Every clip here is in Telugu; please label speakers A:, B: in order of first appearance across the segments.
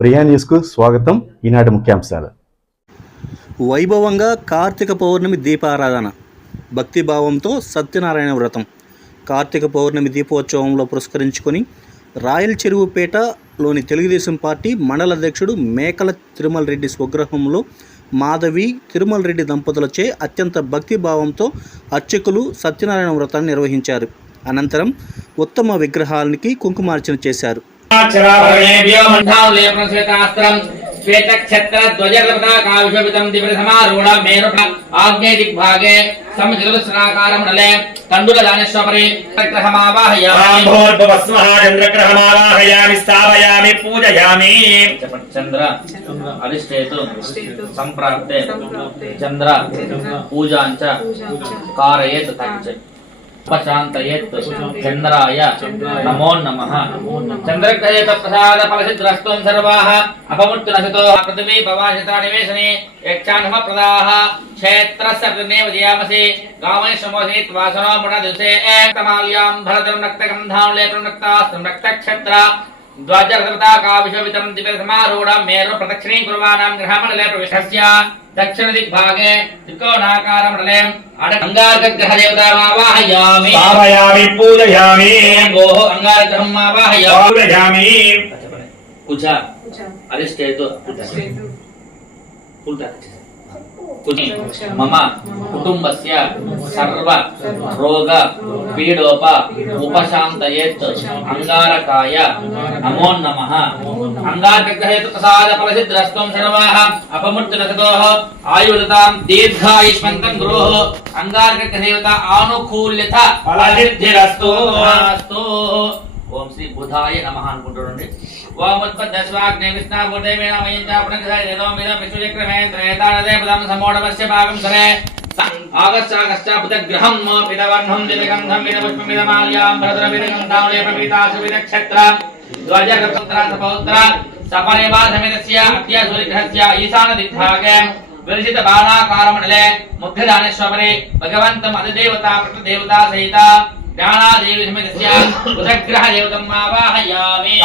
A: ప్రియా న్యూస్కు స్వాగతం. ఈనాటి ముఖ్యాంశాలు.
B: వైభవంగా కార్తీక పౌర్ణమి దీపారాధన భక్తిభావంతో సత్యనారాయణ వ్రతం. కార్తీక పౌర్ణమి దీపోత్సవంలో పురస్కరించుకొని రాయల్ చెరువుపేటలోని తెలుగుదేశం పార్టీ మండల అధ్యక్షుడు మేకల తిరుమల రెడ్డి స్వగ్రహంలో మాధవి తిరుమల రెడ్డి దంపతులచే అత్యంత భక్తిభావంతో అర్చకులు సత్యనారాయణ వ్రతాన్ని నిర్వహించారు. అనంతరం ఉత్తమ విగ్రహాలకి కుంకుమార్చన చేశారు.
C: చరావరణేభ్యో మంఠాలేపనశ్వేతాస్త్రం శ్వేతక్షత్రధ్వజరథాకావిషవితం దివ్యసమారూఢ మేరుట ఆగ్నేయ దిగ్భాగే సమచతురస్రాకారమండలే తండులదానేశ్వరి గ్రహమావాహయామి
D: భోర్భవస్మః చంద్రగ్రహమావాహయామి స్థాపయామి పూజయామి.
C: చంద్ర అరిష్టేతు సంప్రాప్తే చంద్ర పూజాంచ కారయేత్ తాకించండి ఉపశాంతయేత్ చంద్రాయ నమో నమః చంద్రగ్రహేత ప్రసాద ఫలసిద్రస్త్వం సర్వాః అపమృత్యునసతో పృథివీ భవాశతానివేశనే యక్షానుమ ప్రదాః క్షేత్రస్య ప్రతినేవ జయామసి గామై సమోసి త్వాసనో దివసే ఏకమాల్యాం భరతం రక్తగంధాం లేపం రక్తాస్త్రం రక్తక్షత్ర ధ్వజరథతా కావిషవితం దివ్యసమారూఢం మేరు ప్రదక్షిణీ కుర్వాణాం గ్రహమండలే ప్రవిశస్య दक्षिणदिग्भागे त्रिकोणाकारमण्डलेम् अङ्गार्कग्रहदेवतामावाहयामि स्थापयामि
D: पूजयामि। गोः
C: अङ्गार्कग्रहम् आवाहयामि पूजयामि
D: कुछ
C: अरे स्टेट उल्टा कुछ मम कुटुंबस्य सर्व रोग పీడోప ఉపశాంతయేత్ అంగారకాయ. నమో నమః. అంగారగ్రహేతు ప్రసాద ఫలసిద్రస్త్వం సర్వాః అపమృత్యునసతోః ఆయుర్దాం దీర్ఘాయుష్మంతం గురోః అంగారగ్రహదేవత ఆనుకూల్యత
D: ఫలసిద్ధిరస్తు.
C: అస్తు ఓం శ్రీ బుధాయ నమః అనుకుంటుండండి త్రేతానదే పదం భాగం సరే. आगस्चागश्चापदग्रहं मा पिदवर्णं
D: विदगन्धं
C: विदपुष्पमिदमाल्यां
D: भरतरविदगन्धावले प्रपीतासुविदक्षत्र द्वाजगतन्त्रासपौत्र सपरेवाधमिदस्य
C: अद्यसूरिग्रहस्य ईशानदिग्भागे। विरचितबालाकारमण्डले मुग्धदानेश्वरे भगवन्तम् अतिदेवता प्रतिदेवता सहिता ज्ञानादेवीसमेतस्य उदग्रहदेवतम् आवाहया।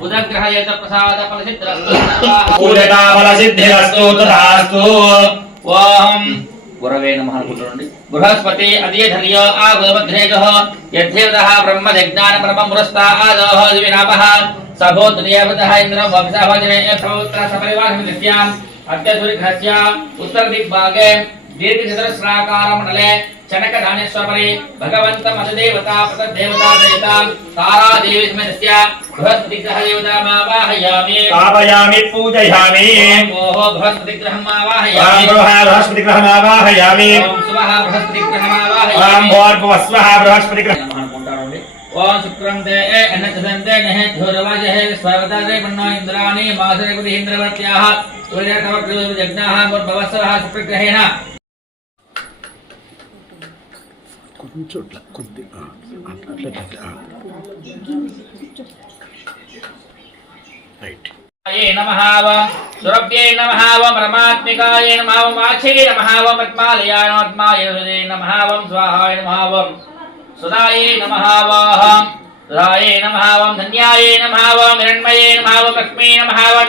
C: ఉపశాంతయత్ బుధాయ నమో నమః బుధగ్రహయత ప్రసాద ఫలసిద్రస్తు
D: పూజతా ఫలసిద్ధిరస్తు తథాస్తు
C: ఓం గురవే నమః అనుకుంటుండండి బృహస్పతి అధీధర్య ఆగుభద్రేజః యద్ధేవతః బ్రహ్మజ్ఞాన బ్రహ్మ పురస్తాదోః దివినాపః సభోద్రియవతః ఇంద్రో వభిసః వజ్రే పౌత్ర సపరివారమిత్యాం అత్యసురిఘస్య ఉత్తర దిగ్భాగే దీర్ఘచతురస్రాకారమండలే చనక ధానేశ్వరి భగవంత మధుదేవతా ప్రతదేవతా సహిత తారాదేవి సమేతస్య బృహస్పతి గ్రహ దేవతామావాహయామి
D: స్థాపయామి పూజయామి
C: ఓం ఓహో బృహస్పతి గ్రహం
D: ఓం
C: ఆవాహయామి
D: భువః బృహస్పతిగ్రహమావాహయామి
C: ఓం శుభః బృహస్పతి
D: ఓం
C: గ్రహమావాహయామి
D: భోర్భువస్వః బృహస్పతిగ్రహ
C: అనుకుంటారండి ఓం శుక్రం తే అన్నచంతే నహే ధూరవాజహ స్వాగతాదే పన్నో ఇంద్రాణి మాసరేపతి ఇంద్రవర్త్యాః ఉదయకవక్రో యజ్ఞాః భవస్వః శుక్రగ్రహేణ కొంచెం అట్లా కొద్ది అట్లా అట్లా అట్లా రైట్ సురభ్యై నమ వం రమాత్మికాయ నమ వం ఆక్షై నమ వం పద్మాలయానాత్మాయ హృదయ నమ వం స్వాహాయ నమ వం సుధాయే నమ వాహం ధన్యాయ నమ వం హిరణ్మయే లక్ష్మీ నమ వం